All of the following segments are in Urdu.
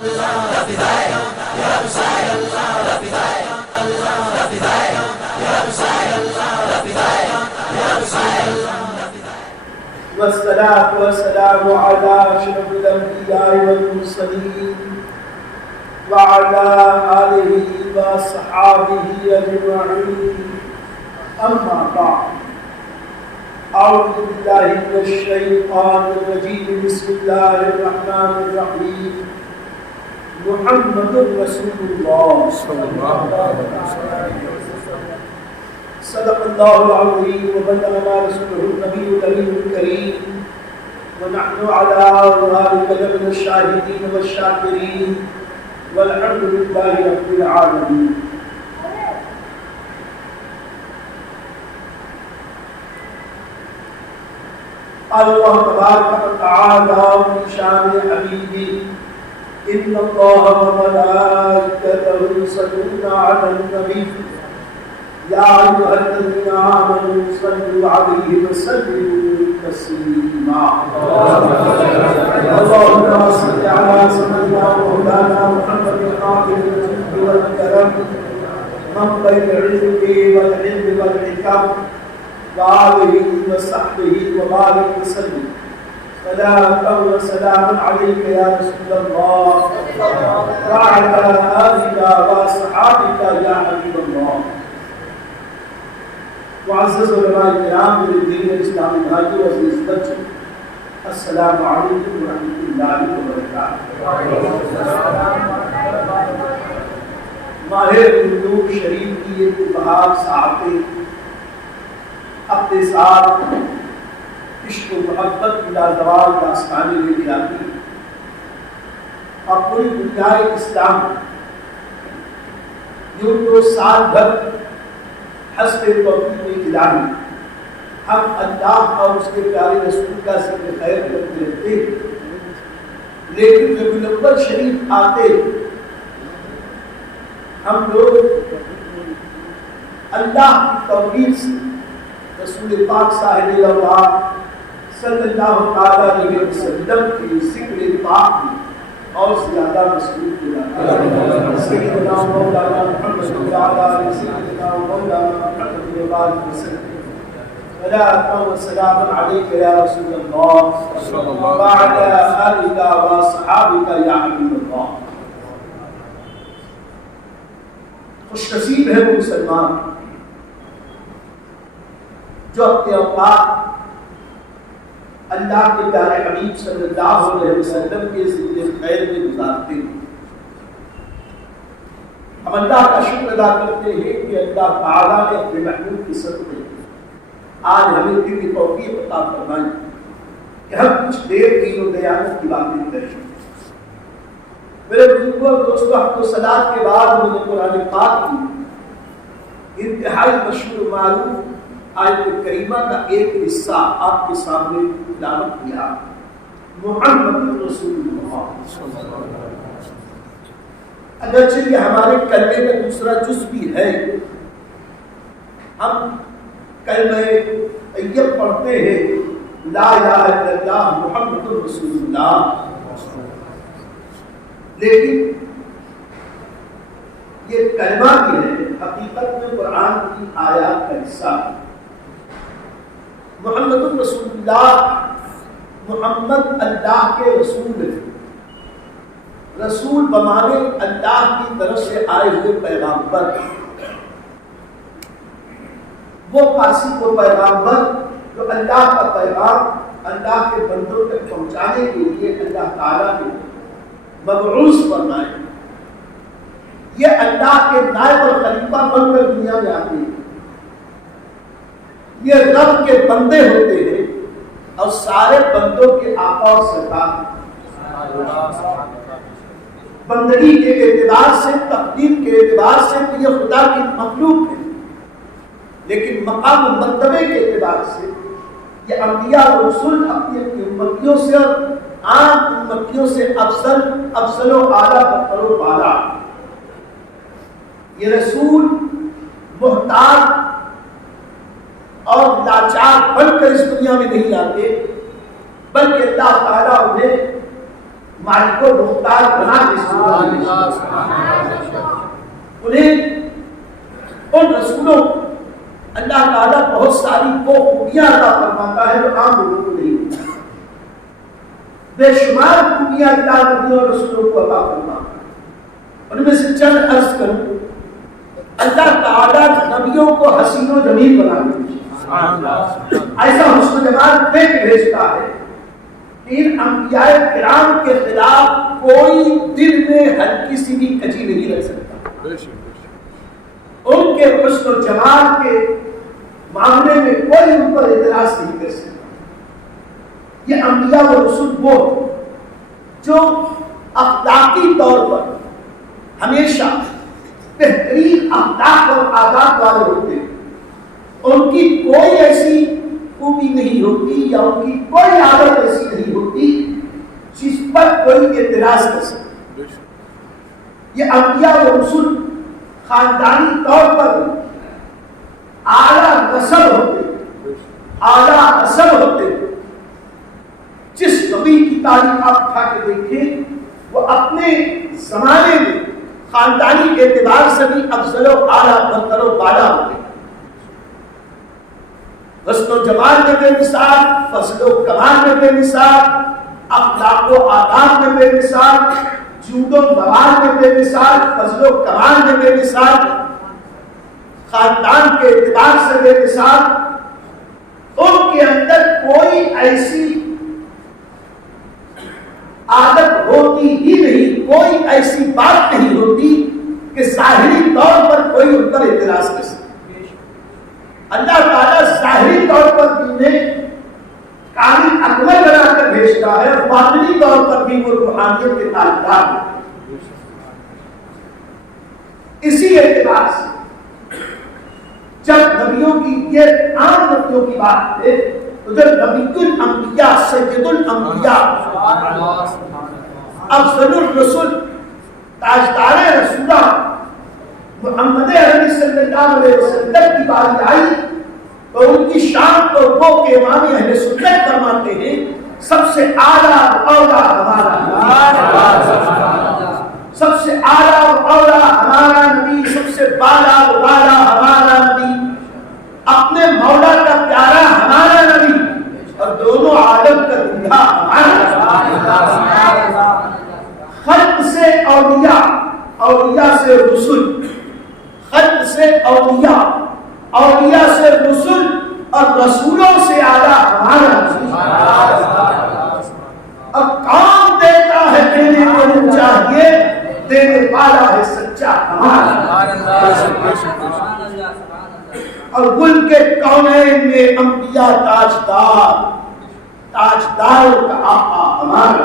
والصلاة والسلام على أشرف الأنبياء والمرسلين وعلى آله وصحابه أجمعين أما بعد أعوذ بالله من الشيطان الرجيم بسم الله الرحمن الرحيم محمد رسول الله صلى الله عليه وسلم صدق الله العظيم وبلغنا رسوله النبي الكريم الكريم ونحن على ذلك لمن الشاهدين والشاكرين والحمد لله رب العالمين. اللہ تبارک و تعالی من شان حبیبی ان اللہ وملائکتہ یصلون علی النبی یا ایھا الذین آمنوا صلوا علیہ وسلموا تسلیما. اللهم صل علی سیدنا مولانا محمد خاتم الجود والکرم منبع العلم والعلم والحکم وآلہ وصحبہ وبارک وسلم. صلاة وسلام علیک یا رسول اللہ وعلی آلک وصحابک یا حبیب اللہ. معزز علماء کرام میرے دین اسلامی بھائیو عزیز بچوں، السلام علیکم ورحمۃ اللہ وبرکاتہ. ماہ رمضان شریف کی یہ بہار ساعتیں اپنے ساتھ عشق و محبت کی لازوال داستانیں لے کے آتی ہیں اور پوری دنیا اسلام یوں تو سال بھر حسب توفیق الہی ہم اللہ اور اس کے پیارے رسول کا ذکر خیر کرتے رہتے ہیں، لیکن ربیع الاول شریف آتے ہم لوگ اللہ کی توفیق سے رسول پاک صاحب اللہ صلی اللہ علیہ وسلم کے ذکر پاک میں اور زیادہ مصروف ہو جاتے ہیں. سیدنا مولانا محمد سیدنا مولانا محمد وبارک وسلم. صلاۃ و سلام علیک یا رسول اللہ وعلی آلک وصحابک یا حبیب اللہ. خوش نصیب ہے وہ مسلمان جو اپنے اوقات اللہ کے پیارے حبیب صلی اللہ علیہ وسلم کے ذکر خیر میں گزارتے ہیں. ہم اللہ کا شکر ادا کرتے ہیں کہ اللہ تعالیٰ نے اپنے محبوب کی صدقے آج ہمیں دل کی توفیق عطا فرمائی کہ ہم کچھ دیر دین و دیانت کی باتیں کریں. میرے بزرگوں اور دوستوں، ہم تو صلاۃ کے بعد مجھے قرآن پاک کی انتہائی مشہور و معروف آیت کریمہ کا ایک حصہ آپ کے سامنے تلاوت کیا. محمد رسول اللہ. اگرچہ یہ ہمارے کلمے میں دوسرا جز بھی ہے، ہم کلمہ طیب پڑھتے ہیں لا الہ الا اللہ محمد رسول اللہ، لیکن یہ کلمہ بھی ہے حقیقت میں قرآن کی آیات کا حصہ. محمد رسول اللہ، محمد اللہ کے رسول ہے. رسول بمانے اللہ کی طرف سے آئے ہوئے پیغامبر، وہ قاصد و پیغامبر جو اللہ کا پیغام اللہ کے بندوں تک پہنچانے کے لیے اللہ تعالیٰ نے مبعوث فرمائے. یہ اللہ کے نائب اور خلیفہ بن کر دنیا میں آتے ہیں. یہ رب کے بندے ہوتے ہیں اور سارے بندوں کے آقا اور سرکار. بندگی کے اعتبار سے، تقدیم کے اعتبار سے تو یہ خدا کی مخلوق ہے، لیکن مقام و مرتبے کے اعتبار سے یہ انبیاء اور رسول اپنی اپنی امتیوں سے اور عام امتیوں سے افضل و اعلیٰ برتر و بالا. یہ رسول محتاج اور لاچار بن کر اس دنیا میں نہیں آتے، بلکہ اللہ تعالیٰ انہیں مالک و مختار بنا کے تمام لوگوں کو نہیں ملتا. بے شمار خوبیاں اللہ نبیوں اور رسولوں کو عطا فرما. ان میں سے چند عرض کروں. اللہ تعالیٰ نبیوں کو حسین و جمیل بنا دیتے ہیں. ایسا حسن و جمال دیکھ بھیجتا ہے کہ ان انبیاء کرام کے خلاف کوئی دل میں ہلکی سی بھی کجی نہیں رکھ سکتا. ان کے حسن و جمال کے معاملے میں کوئی ان پر اعتراض نہیں کر سکتا. یہ انبیاء و رسول وہ جو اخلاقی طور پر ہمیشہ بہترین اخلاق اور آداب والے ہوتے ہیں. ان کی کوئی ایسی خوبی نہیں ہوتی یا ان کی کوئی عادت ایسی نہیں ہوتی جس پر کوئی اعتراض کر سکے. یہ انبیاء و رسول خاندانی طور پر اعلیٰ نسل ہوتے، اعلیٰ نسل ہوتے. جس نبی کی تاریخ آپ اٹھا کے دیکھیں وہ اپنے زمانے میں خاندانی اعتبار سے بھی افضل و اعلیٰ برتر و بالا ہوتے. حسن و جمال میں بے مثال، فضل و کمال میں بے مثال، اخلاق و آداب میں بے مثال، جود و نوال میں بے مثال، فضل و کمال میں بے مثال، خاندان کے اعتبار سے بے مثال. ان کے اندر کوئی ایسی عادت ہوتی ہی نہیں، کوئی ایسی بات نہیں ہوتی کہ ظاہری طور پر کوئی ان پر اعتراض کر سکے. اللہ تعالیٰ ظاہری طور پر انہیں کامل اکمل بنا کر بھیجتا ہے، باطنی طور پر بھی وہ روحانیت کے تعلقات ہیں. اسی اعتبار سے جب نبیوں کی یہ عام نبیوں کی بات ہے تو جب نبی الانبیاء سید الانبیاء افضل الرسل تاجدار رسولہ محمد عربی صلی اللہ علیہ وسلم کی باری آئی تو ان کی شان کو وہ کہ امام اہل سنت فرماتے ہیں سب سے اعلیٰ اولا ہمارا، سب سے اعلیٰ اولا ہمارا نبی، سب سے بالا والا ہمارا نبی، اپنے مولا کا پیارا ہمارا نبی، اور دونوں عالم کا دلہا ہمارا. خلق سے اولیاء، اولیاء سے رسول، خلق سے اولیاء، اولیاء سے رسول، اور رسولوں سے اعلیٰ ہمارا. اب کام دیتا ہے دینے کو چاہیے، دینے والا ہے سچا ہمارا. اور گل کے کونین میں انبیاء تاجدار، تاجداروں کا آقا ہمارا.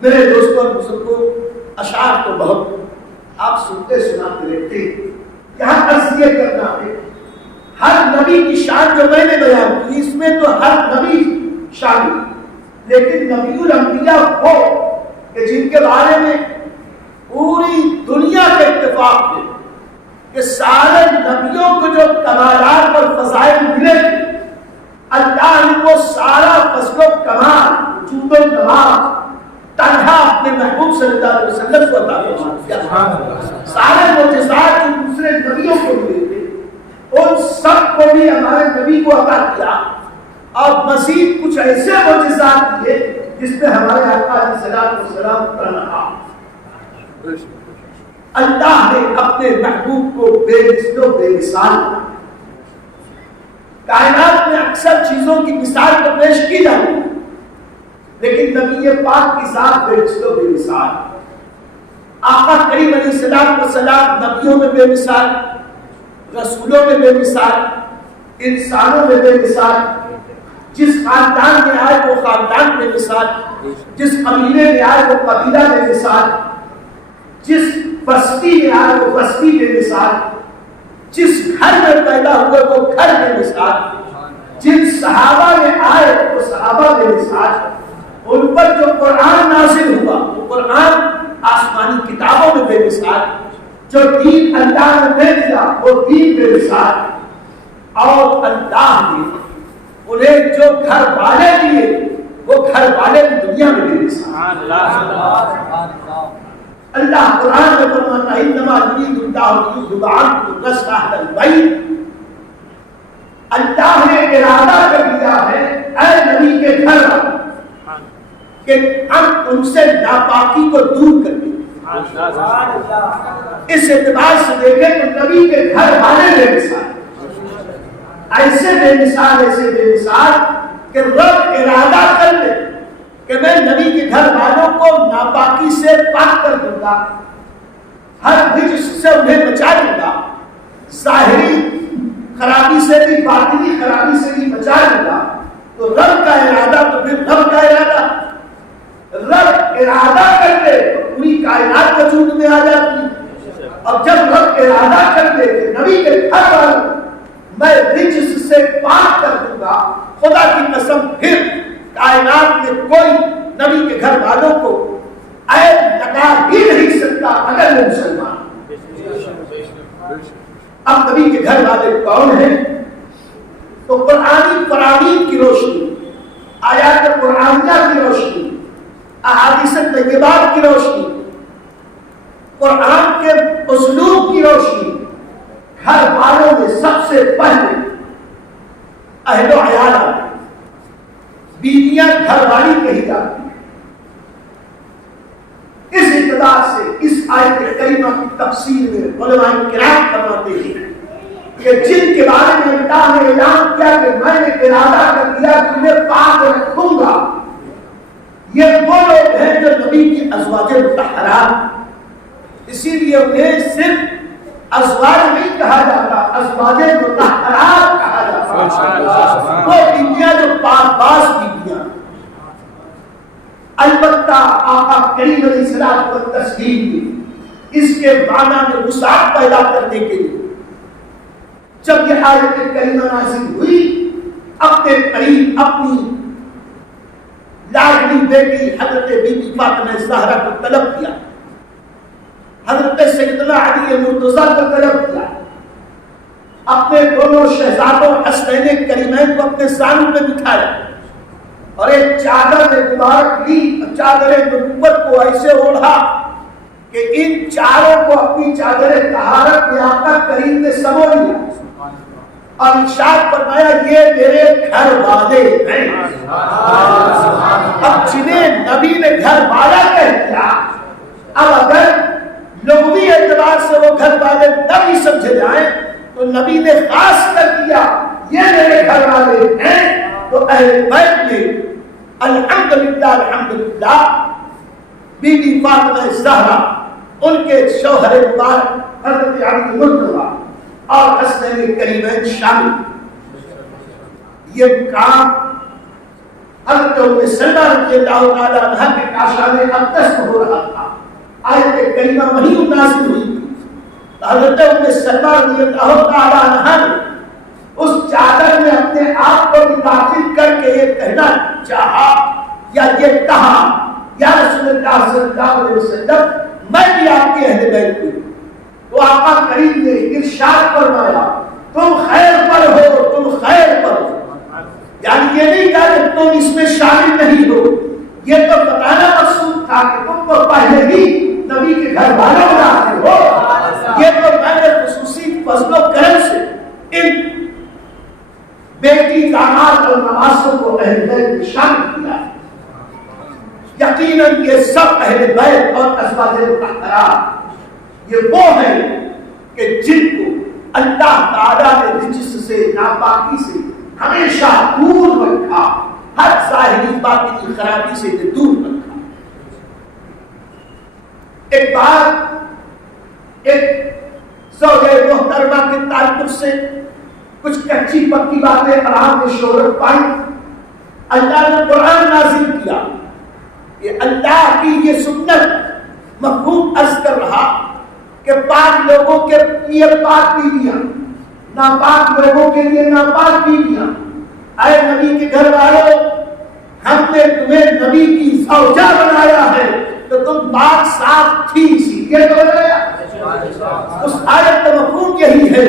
میرے دوستوں اور بزرگوں، اشعار تو بہت آپ سنتے سناتے رہتے. یہاں عرض یہ کرنا ہے ہر نبی کی شان جو میں نے بیان کی اس میں تو ہر نبی شامل، لیکن نبی الانبیاء وہ کہ جن کے بارے میں پوری دنیا کا اتفاق ہے کہ سارے نبیوں کو جو کمالات اور فضائل ملے اللہ نے وہ سارا فضل و کمال، وجود و نماز تنہا اپنے محبوب صلی اللہ علیہ وسلم کو عطا فرمایا. سارے معجزات جو دوسرے نبیوں کو ملے تھے ان سب کو بھی ہمارے نبی کو عطا کیا، اور مزید کچھ ایسے معجزات دیے جس میں ہمارے آقا علیہ الصلوۃ والسلام تنہا. اللہ نے اپنے محبوب کو بے مثل و بے مثال. کائنات میں اکثر چیزوں کی مثال کو پیش کی جاتی ہے لیکن نبی پاک کی ذات بے مثل و بے مثال. آقا کریم علیہ السلام والسلام نبیوں میں بے مثال، رسولوں میں بے مثال، انسانوں میں بے مثال. جس خاندان میں آئے وہ خاندان میں مثال، جس قبیلے میں آئے وہ قبیلہ میں مثال، جس بستی میں آئے وہ بستی میں مثال، جس گھر میں پیدا ہوئے وہ گھر میں مثال، جن صحابہ میں آئے وہ صحابہ میں مثال. ان پر جو قرآن نازل ہوا وہ قرآن آسمانی کتابوں میں بے مثال، جو دین اللہ نے دے دیا وہ دین بے مثال. اور اللہ نے انہیں جو گھر والے دیے وہ گھر والے دنیا میں بے مثال. اللہ قرآن میں فرماتا ہے انما یرید اللہ لیذهب عنکم الرجس اہل البیت. اللہ نے ارادہ کر دیا ہے اے نبی کے گھر والوں کہ ہم ان سے ناپاکی کو دور کر دیں. اس اعتبار سے دیکھیں تو نبی کے گھر والے بے مثال، ایسے بے مثال کہ رب ارادہ کر لے کہ میں نبی کے گھر والوں کو ناپاکی سے پاک کر دوں گا، ہر رجس سے انہیں بچا دوں گا، ظاہری خرابی سے بھی باطنی خرابی سے بھی بچا دوں گا. تو رب کا ارادہ تو پھر رب کا ارادہ، رب ارادہ کر دے تو پوری کائنات وجود میں آ جاتی. اب جب رب ارادہ کر دے کہ نبی کے گھر والوں میں رجس سے پاک کر دوں گا، خدا کی قسم پھر کائنات میں کوئی نبی کے گھر والوں کو عیب لگا ہی نہیں سکتا اگر وہ مسلمان. اب نبی کے گھر والے کون ہیں؟ تو قرآنی فرامین کی روشنی، آیات قرآنیہ کی روشنی، احادیث طیبات کی روشنی، قرآن کے اسلوب کی روشنی، گھر والوں میں سب سے پہلے اہل و عیال آتے ہیں. بیویاں گھر والی کہی جاتی ہیں. اس اقتدار سے اس آیت کریمہ کی تفسیر میں علماء کرام فرماتے ہیں کہ جن کے بارے میں اللہ نے اعلان کیا کہ میں نے ارادہ کر دیا کہ انہیں پاک رکھوں گا، یہ وہ لوگ ہیں جو نبی کی ازواج مطہرات، اسی لیے انہیں صرف ازواج نہیں کہا جاتا، ازواج مطہرات کہا جاتا. وہ بیویاں جو پاک باز بیویاں. البتہ آقا کریم علیہ الصلوۃ والتسلیم نے اس کے معنی میں وسعت پیدا کرنے کے لیے جب یہ آیت کریمہ نازل ہوئی، اپنے قریب اپنی لاڈلی بیٹی حضرت بی بی فاطمہ زہرا کو طلب کیا، حضرت سیدنا علی مرتضیٰ کو طلب کیا، اپنے دونوں شہزادوں حسنین کریمین کو اپنے سانوں پہ بٹھایا اور ایک چادر مبارک لی، چادر نبوت کو ایسے اوڑھا کہ ان چاروں کو اپنی چادر طہارت میں آقا کریم نے سمو لیا اور ارشاد فرمایا یہ میرے گھر والے ہیں. اب جنہیں نبی نے گھر والا کہہ دیا، اب اگر لغوی اعتبار سے وہ گھر والے نہ بھی سمجھے جائیں تو نبی نے خاص کر دیا یہ میرے گھر والے ہیں. تو اہل بیت میں الحمدللہ بی بی فاطمہ زہرا، ان کے شوہر مبارک حضرت علی مرتضیٰ اور حسنین کریمین شامل. یہ کام حضرت ام سلمہ رضی اللہ تعالی عنہا کے کاشانِ اقدس میں ہو رہا تھا. آیت کریمہ وہی نازل ہوئی تھی. حضرت ام سلمہ رضی اللہ تعالی عنہا نے اس چادر میں اپنے آپ کو داخل کر کے یہ کہنا چاہا یا یہ کہا یا رسول اللہ صلی اللہ علیہ وسلم میں بھی آپ کے اہل بیت ہوں. تو آقا کریم نے ارشاد فرمایا تم خیر پر ہو، تم خیر پر ہو. یعنی یہ نہیں کہا کہ تم اس میں شامل نہیں ہو، یہ تو بتانا مقصود تھا کہ تم تو پہلے ہی نبی کے گھر والوں میں آتے ہو. یہ تو میں نے خصوصی فضل و کرم سے ان بیٹی داماد اور نواسوں کو اہل بیت میں شامل کیا. یقیناً یہ سب اہل بیت اور ازواج مطہرات یہ وہ ہیں کہ جن کو اللہ تعالیٰ نے رجس سے، ناپاکی سے ہمیشہ دور رکھا، ہر ظاہری باطنی خرابی سے دور رکھا. ایک بار ایک زوجہ محترمہ کے تعلق سے کچھ کچی پکی باتیں عوام نے شہرت پائی. اللہ نے قرآن نازل کیا کہ اللہ کی یہ سنت مفہوم عرض کر رہا کہ پاک لوگوں کے لیے پاک بیویاں، ناپاک لوگوں کے لیے ناپاک بیویاں. اے نبی کے گھر والوں، ہم نے تمہیں نبی کی زوجہ بنایا ہے تو تم پاک صاف تھی، یہ تو بتایا. اس آیت کا مفہوم یہی ہے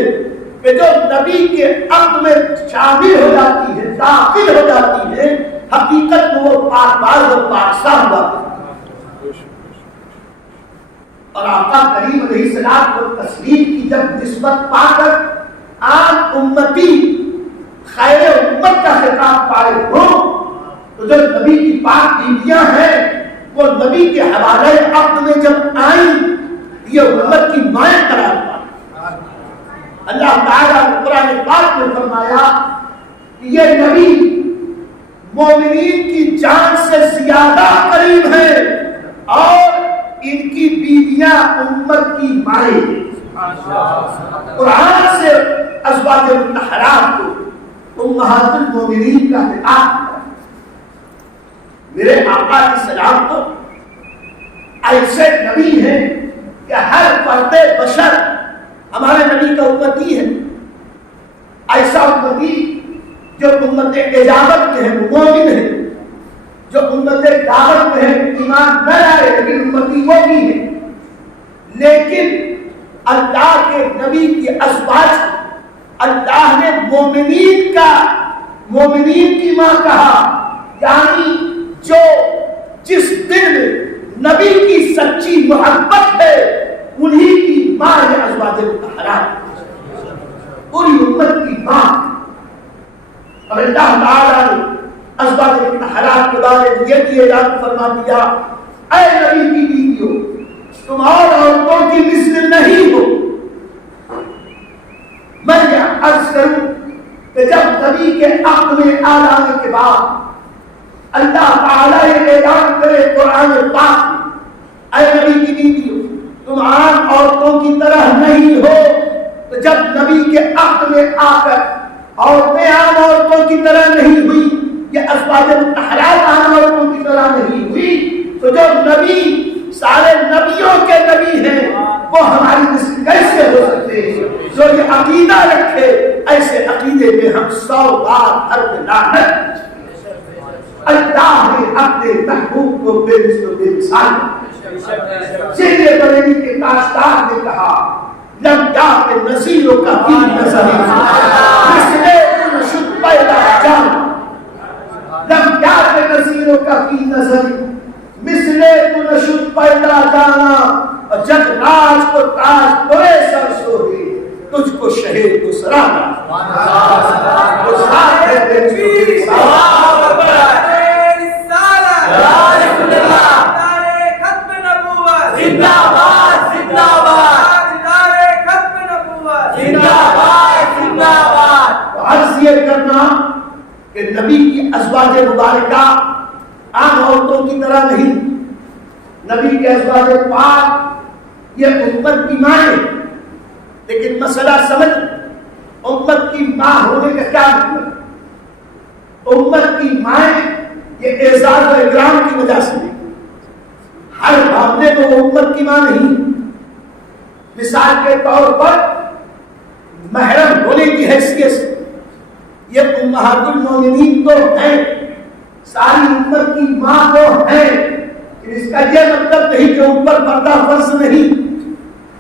کہ جو نبی کے عقد میں شامل ہو جاتی ہے، داخل ہو جاتی ہے، حقیقت میں وہ پاک باز اور پاک صاف ہوتی ہے. اور آقا کریم علیہ السلام کو تسلیم کی جب نسبت پا کر عام امتی خیر امت کا خطاب پائے ہوں تو جو نبی کی پاک بیویاں ہیں وہ نبی کے حوالے عقد میں جب آئیں یہ امت کی مائیں قرار پائیں۔ اللہ تعالیٰ نے قرآن پاک میں فرمایا کہ یہ نبی مومنین کی جان سے زیادہ قریب ہے اور ان کی بیویاں امت کی مائیں ہیں۔ قرآن سے ازواج مطہرات کو امہات المومنین کا خطاب ہے۔ میرے آقا کی سلام تو ایسے نبی ہیں کہ ہر فرد بشر ہمارے نبی کا امتی ہے۔ ایسا امتی جو امت اجابت میں ہے مومن ہے، جو امت دعوت میں ہے ایمان نہ لائے لیکن امتی وہ بھی ہے، لیکن اللہ کے نبی کی ازواج اللہ نے مومنین کی ماں کہا، یعنی جو جس دل نبی کی سچی محبت ہے انہی کی ماں ہے ازواج مطہرات، پوری امت کی ماں۔ اور اللہ تعالیٰ نے ازواج مطہرات کے بارے میں یہ بھی اعلان فرما دیا، اے نبی کی بیویوں تم اور عورتوں کی مثل نہیں ہو۔ میں یہ عرض کروں کہ جب نبی کے عقد میں آ جانے کے بعد اللہ تعالیٰ یہ اعلان کرے قرآن پاک، اے نبی کی بیویوں تم عام عورتوں کی طرح نہیں ہو، تو جب نبی کے عقد میں آ کر عورتیں عام عورتوں کی طرح نہیں ہوئی، یہ ازواج مطہرات عام عورتوں کی طرح نہیں ہوئی، تو جو نبی سارے نبیوں کے نبی ہیں وہ ہماری مثل کیسے ہو سکتے ہیں؟ جو یہ عقیدہ رکھے ایسے عقیدے میں ہم 100 بار حرف لعنت۔ اللہ نے اپنے محبوب کو بے مثل و بے مثال سید بریلی کے تاجدار نے کہا، لم یات نظیروں کا فی نظر مثل شد پیدا جانا، لم یات نظیروں کا فی نظر مثل شد پیدا جانا، اور جب راج کو تاج برے سر سوہے تجھ کو شہید کو سرانا۔ عرض یہ کرنا کہ نبی کی ازواج مبارکہ عام عورتوں کی طرح نہیں، نبی کے ازواج پاک یہ امت کی ماں ہے، لیکن مسئلہ سمجھ، امت کی ماں ہونے کا کیا مطلب؟ امت کی مائیں یہ اعزاز و اکرام کی وجہ سے نہیں، ہر معاملے میں وہ امت کی ماں نہیں۔ مثال کے طور پر محرم ہونے کی حیثیت سے یہ امہات المومنین تو ہیں، ساری امت کی ماں تو ہیں، اس کا یہ مطلب نہیں کہ اوپر پردہ فرض نہیں،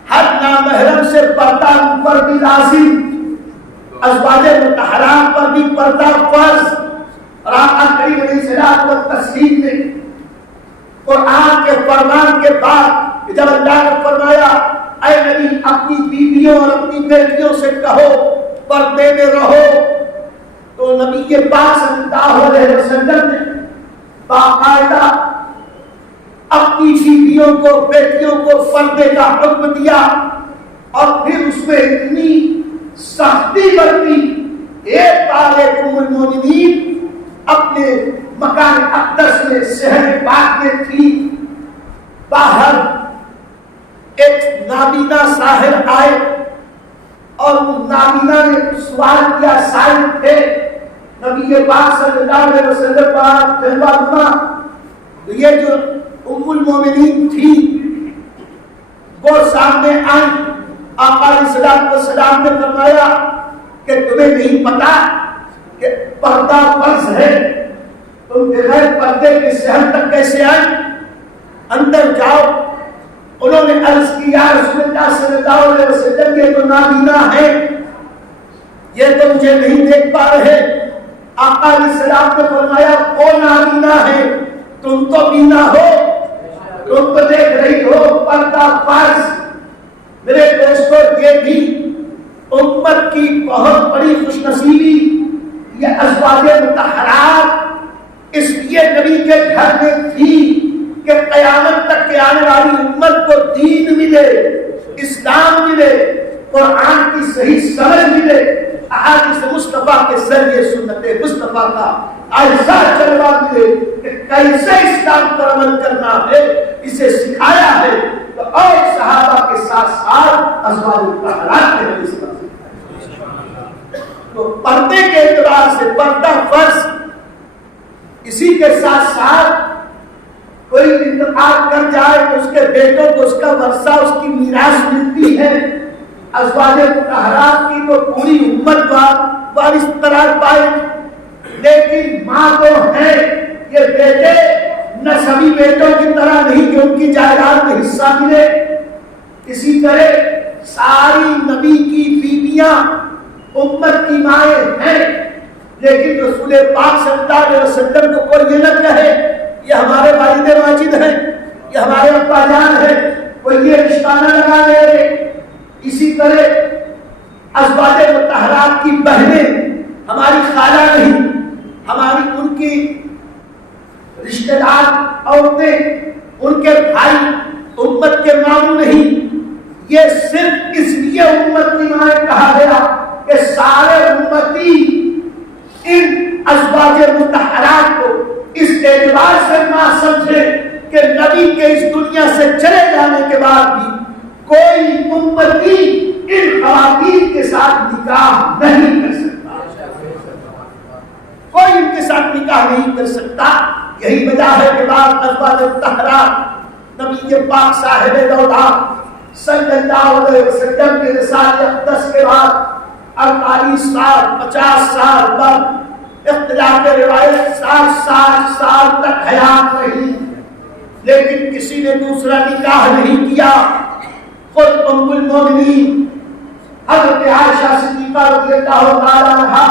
ہر نامحرم سے پردہ اوپر بھی لازم، ازواج مطہرات پر بھی پردہ فرض۔ اور آقا کریم علیہ الصلوۃ والتسلیم نے قرآن کے فرمان کے بعد جب اللہ نے فرمایا اے نبی اپنی بیویوں اور اپنی بیٹیوں سے کہو پردے میں رہو، تو نبی پاک صلی اللہ علیہ وسلم نے باقاعدہ اپنی بیویوں کو بیٹیوں کو پردے کا حکم دیا، اور پھر اس میں اتنی سختی برتی، ایک بار ام المومنین اپنے مکان اقدس میں شہر پاک میں تھی، باہر ایک نابینا ساحر آئے اور نابینا نے سوال کیا، سائل تھے نبی پاک صلی اللہ علیہ وسلم پر جلوہ نما، تو یہ جو ام المومنین تھی وہ سامنے آئی، آقا علیہ الصلوۃ والسلام نے فرمایا کہ تمہیں نہیں پتا کہ پردہ فرض ہے، تم بغیر پردے کے شہر تک کیسے آئے؟ اندر جاؤ۔ انہوں نے عرض کی یا رسول اللہ صلی اللہ علیہ وسلم یہ تو نابینا ہے، یہ تو مجھے نہیں دیکھ پا رہے۔ آقا علیہ السلام نے فرمایا وہ نابینا ہے، تم تو بینا ہو، تم تو دیکھ رہی ہو، پردہ فرض۔ میرے دوستو یہ بھی امت کی بہت بڑی خوش نصیبی، یہ ازواج مطہرات اس لیے نبی کے گھر میں تھی کہ قیامت تک کے آنے والی امت کو دین ملے، اسلام ملے، قرآن کی صحیح سمجھ ملے، احادیث مصطفیٰ کے ذریعے سنت مصطفیٰ کا ایسا جلوہ ملے کہ کیسے اسلام پر عمل کرنا ہے اسے سکھایا ہے۔ تو اور صحابہ کے ساتھ ساتھ ازواج مطہرات نے اس پر تو پردے کے اعتبار سے پردہ فرض، اسی کے ساتھ ساتھ کوئی انتقال کر جائے تو اس کے بیٹوں کو اس کا ورثہ، اس کی میراث ملتی ہے۔ ازواج مطہرات کی تو پوری امت وارث قرار پائے، لیکن ماں تو ہے، یہ بیٹے نسبی بیٹوں کی طرح نہیں کہ ان کی جائیداد میں حصہ ملے۔ اسی طرح ساری نبی کی بیویاں امت کی مائیں ہیں، لیکن رسول پاک صلی اللہ علیہ وسلم کو کوئی یہ نہ کہے یہ ہمارے والد ماجد ہیں، یہ ہمارے ابا جان ہیں، کوئی یہ رشتہ نہ لگا دے۔ اسی طرح ازواج مطہرات کی بہنیں ہماری خالہ نہیں، ہماری ان کی رشتہ دار عورتیں، ان کے بھائی امت کے ماموں نہیں۔ یہ صرف اس لیے امت کی مائیں کہا گیا کہ سارے امتی ان ازواج مطہرات کو اس اعتبار سے ماں سمجھے کہ نبی کے اس دنیا سے چلے جانے کے بعد بھی کوئی امتی ان خواتین کے ساتھ نکاح نہیں کر سکتا، کوئی ان کے ساتھ نکاح نہیں کر سکتا۔ یہی وجہ ہے کہ بعض ازواج مطہرات نبی کے پاک صاحب دولت صلی اللہ علیہ وسلم کے رسالت اقدس کے بعد 48 سال 50 سال بعد اختلاف روایت 60 سال تک حیات رہی، لیکن کسی نے دوسرا نکاح نہیں کیا۔ خود ام المومنین حضرت عائشہ صدیقہ رضی اللہ تعالی عنہا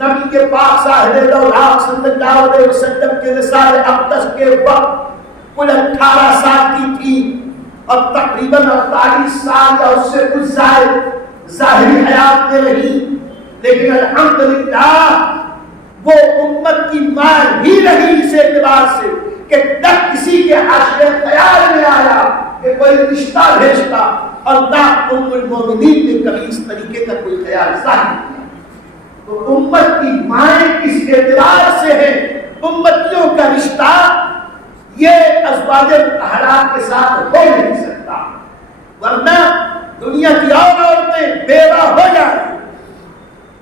نبی کے پاک صاحب دولت صلی اللہ علیہ وسلم کے رسالت اقدس کے وقت کل 18 سال کی تھی، اور تقریباً 48 سال یا اس سے کچھ زائد ظاہری حیات میں رہی، لیکن الحمدللہ وہ امت کی ماں ہی رہی اس اعتبار سے کہ نہ کسی کے حاشیے خیال میں آیا کہ کوئی رشتہ بھیجتا، اور نہ ام المومنین نے کبھی اس طریقے کا کوئی خیال ظاہر کیا۔ تو امت کی مائیں کس اعتبار سے ہے، امتیوں کا رشتہ یہ ازواج مطہرات کے ساتھ ہو نہیں سکتا، ورنہ دنیا کی اور عورتیں بیوہ ہو جائیں،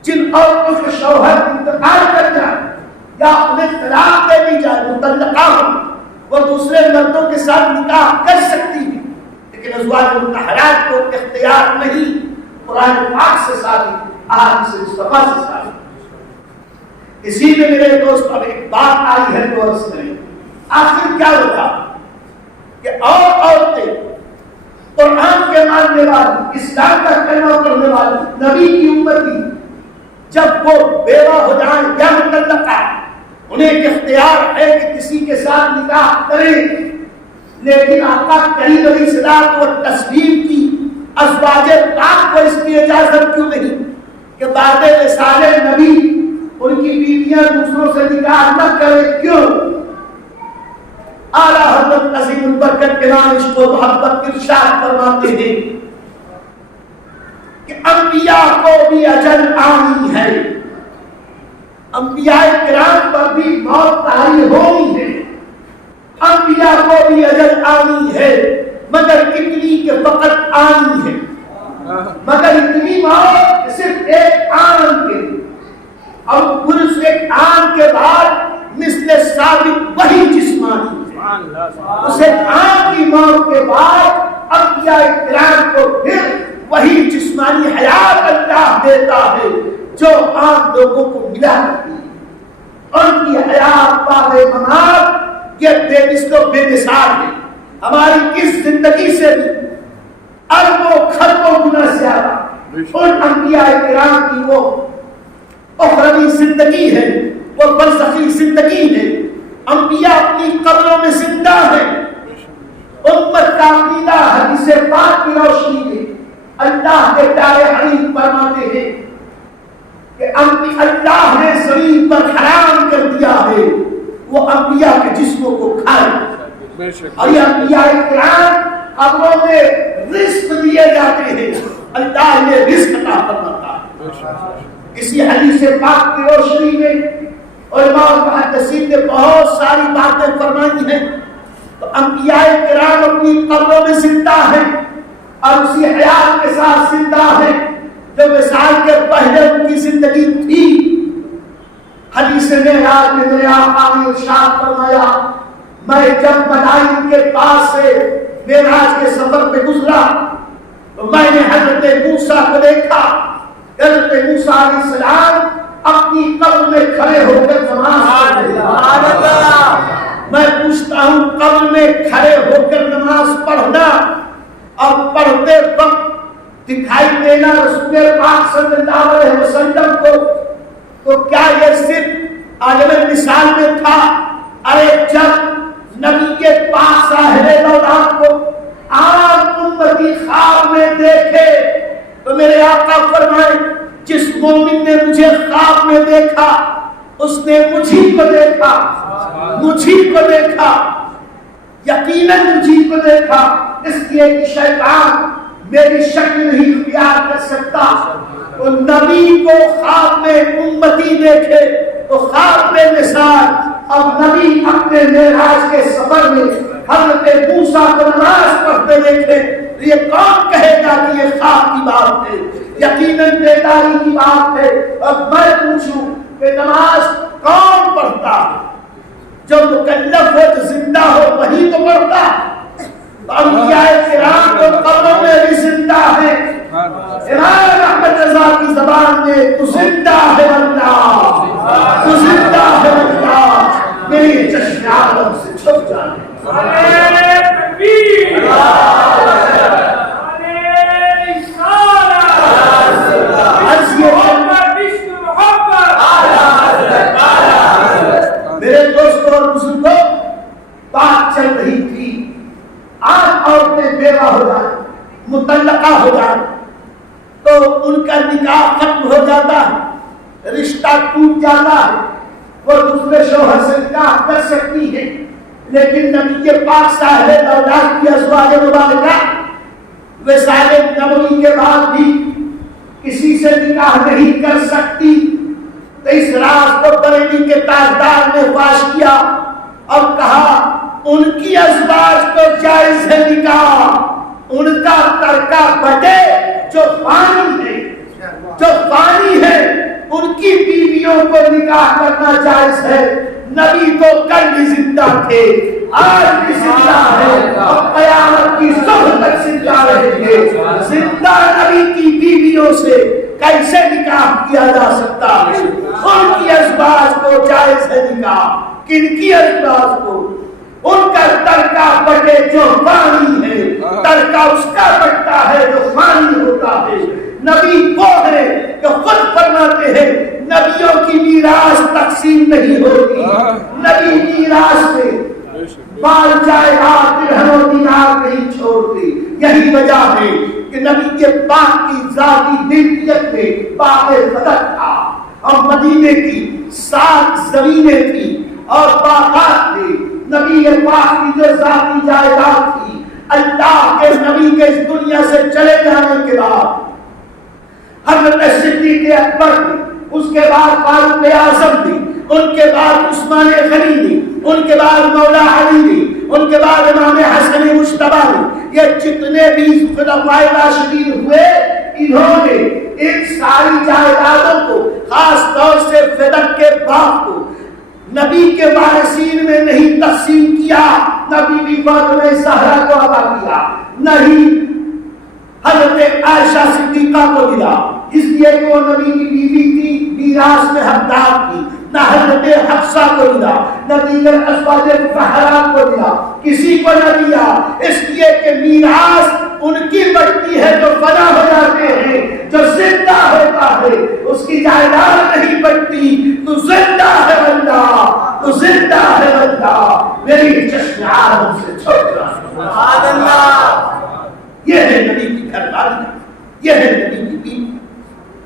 جن عورتوں کے شوہر انتقال کر جائیں یا انہیں طلاق دے دی جائے، مطلقہ ہو، وہ دوسرے مردوں کے ساتھ نکاح کر سکتی ہیں، لیکن ازواج مطہرات کو اختیار نہیں۔ قرآن پاک سے ثابت، احادیث مصطفیٰ سے ثابت۔ اسی میں میرے دوست اب ایک بات آئی ہے تو عرض کریں، آخر کیا ہوتا کہ اور عورتیں قرآن کے ماننے والی، اسلام کا کلمہ پڑھنے والی، نبی کی امتی جب وہ بیوہ ہو جائیں یا مطلقہ، انہیں اختیار ہے کہ کسی کے ساتھ نکاح کریں، لیکن آقا کریم علیہ الصلوۃ والتسلیم کی ازواج پاک کو اس کی اجازت کیوں نہیں کہ بعد وصال نبی ان کی بیویاں دوسروں سے نکاح نہ کریں؟ کیوں؟ اعلیٰ حضرت عظیم البرکت کے نام عشق و محبت ارشاد فرماتے ہیں کہ انبیاء کو بھی اجل آنی ہے، انبیاء کرام پر بھی موت طاری ہونی ہے، انبیاء کو بھی اجل آنی ہے، مگر اتنی کہ فقط آنی ہے، مگر اتنی موت صرف ایک آن کے، اور پھر ایک آن کے بعد مثل ثابت وہی جسمانی ہے، اسے آن کی موت کے بعد انبیاء کرام کو پھر وہی جسمانی حیات اللہ دیتا ہے جو عام لوگوں کو ملا کرتی ہے۔ ان کی حیات بعد ممات یہ بے مثل و بے مثال ہے، ہماری اس زندگی سے بھی اربوں خربوں گنا زیادہ ان انبیاء کرام کی وہ اخروی زندگی ہے، وہ برزخی زندگی ہے۔ انبیاء اپنی قبروں میں زندہ ہیں، امت کا عقیدہ حدیث پاک کی روشنی میں اللہ کے پیارے حبیب فرماتے ہیں کہ اللہ نے زمین پر حرام کر دیا ہے وہ انبیاء کے جسموں کو کھائے، اور یہ انبیاء کرام قبروں میں رزق دیے جاتے ہیں، اللہ نے رزق عطا فرماتا ہے۔ اسی حدیث پاک کی روشنی میں علماء اور محدثین نے بہت ساری باتیں فرمائی ہیں۔ تو انبیاء کرام اپنی قبروں میں زندہ ہیں اور اسی حیات کے ساتھ زندہ ہیں جو وصال کے پہلے ان کی زندگی تھی۔ حدیث معراج میں میرے آقا نے ارشاد فرمایا، میں جب ملائکہ کے پاس سے معراج کے سفر پہ گزرا تو میں نے حضرت موسیٰ کو دیکھا۔ حضرت موسیٰ علیہ السلام اپنی قبر میں کھڑے ہو کر نماز پڑھ رہے ہیں۔ میں پوچھتا ہوں، قبر میں کھڑے ہو کر نماز پڑھنا اور پڑھتے وقت دکھائی دینا رسول پاک صلی اللہ علیہ وسلم کو، تو کیا یہ صرف عالم مثال میں تھا؟ ارے جب نبی کے پاک صاحب دولت کو عام امتی خواب میں دیکھے تو میرے آقا فرمائے، جس مومن نے مجھے خواب میں دیکھا اس نے مجھی کو دیکھا، مجھی کو دیکھا، یقیناً مجھی کو دیکھا، اس لیے کہ شیطان میری شکل نہیں اختیار کر سکتا۔ تو نبی کو خواب میں امتی دیکھے تو خواب میں مثال، اب نبی اپنے معراج کے سفر میں حضرت موسیٰ کو نماز پڑھتے دیکھے تو یہ کون کہے گا کہ یہ خواب کی بات ہے؟ یقیناً بیداری کی بات ہے۔ اب میں پوچھوں کہ نماز کون پڑھتا ہے؟ جو مکلف ہو، جو زندہ ہو، وہی تو پڑھتا ہے۔ انبیاء کرام تو قبروں میں بھی زندہ ہے۔ امام احمد رضا کی زبان میں تو زندہ ہے اللہ، تو زندہ ہے اللہ، میری چشم عالم سے چھپ جانے۔ میرے دوستوں اور بزرگوں، بات چل رہی تھی آج عورتیں بیوہ ہو جائیں، مطلقہ ہو جائیں تو ان کا نکاح ختم ہو جاتا ہے، رشتہ ٹوٹ جاتا ہے، وہ دوسرے شوہر سے نکاح کر سکتی ہے، لیکن نبی کے پاک صاحب اولاد کی ازواج مبارکہ وصال نبوی کے بعد بھی کسی سے نکاح نہیں کر سکتی۔ تو اس راز کو بریلی کے تاجدار نے فاش کیا اور کہا ان کی ازواج کو جائز ہے نکاح، ان کا ترکہ بٹے جو فانی ہے، جو فانی ہے ان کی بیویوں کو نکاح کرنا جائز ہے۔ نبی تو کل بھی زندہ تھے، آج بھی زندہ ہے اور قیامت کی صبح تک زندہ رہیں گے۔ زندہ نبی کی بیویوں سے کیسے نکاح کیا جا سکتا ہے؟ ان کی ازواج کو جائز ہے نکاح، کن کی ازواج کو؟ ان کا ترکہ بٹے جو فانی ہے، ترکہ اس کا بٹتا ہے جو فانی ہوتا ہے۔ نبی وہ ہے کہ خود فرماتے ہیں نبیوں کی میراث تقسیم نہیں ہوتی، نبی میراث میں مال جائیداد درہم و دینار نہیں چھوڑتے۔ یہی وجہ ہے کہ نبی کے پاک کی ذاتی ملکیت میں باغ فدق تھا اور مدینے کی 7 زمینیں تھی اور باغات تھے۔ نبی پاک کی جو ذاتی جائیداد تھی، اللہ کے نبی کے اس دنیا سے چلے جانے کے بعد حضرت صدیق اکبر نے، اس کے بعد فاروق اعظم نے، ان کے بعد عثمان غنی نے، ان کے بعد مولا علی نے، ان کے بعد امام حسن مجتبی نے، یہ جتنے بھی خلفائے راشدین ہوئے، انہوں نے ان ساری جائیدادوں کو، خاص طور سے فدق کے باغ کو، نبی کے وارثین میں نہیں تقسیم کیا، نہ بی بی فاطمہ زہرا کو عطا کیا، نہیں حضرت عائشہ صدیقہ کو دیا، اس لیے کہ وہ نبی کی بیوی تھی، میراث میں حقدار تھی، نہ حضرت حفصہ کو دیا، نہ دیگر ازواج مطہرات کو دیا، کسی کو نہ دیا، اس لیے کہ میراث ان کی بٹتی ہے جو فنا ہو جاتے ہیں، جو زندہ ہوتا ہے اس کی جائیداد نہیں بٹتی۔ تو زندہ ہے اللہ، تو زندہ ہے اللہ، میری چشم عالم سے چھپ جا۔ سبحان اللہ۔ یہ ہے نبی کی گھر والی، یہ ہے نبی کی بیوی،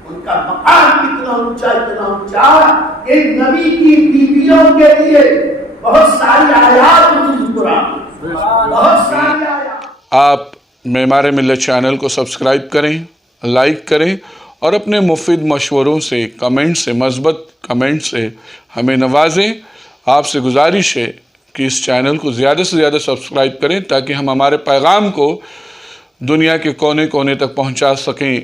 ان کا کا مقام اتنا اونچا کہ نبی کی بیویوں کے لیے بہت ساری آیات موجود قرآن میں، بہت ساری آیات۔ آپ معمار ملت چینل کو سبسکرائب کریں، لائک کریں اور اپنے مفید مشوروں سے، کمنٹ سے، مثبت کمنٹ سے ہمیں نوازیں۔ آپ سے گزارش ہے کہ اس چینل کو زیادہ سے زیادہ سبسکرائب کریں تاکہ ہم ہمارے پیغام کو دنیا کے کونے کونے تک پہنچا سکیں۔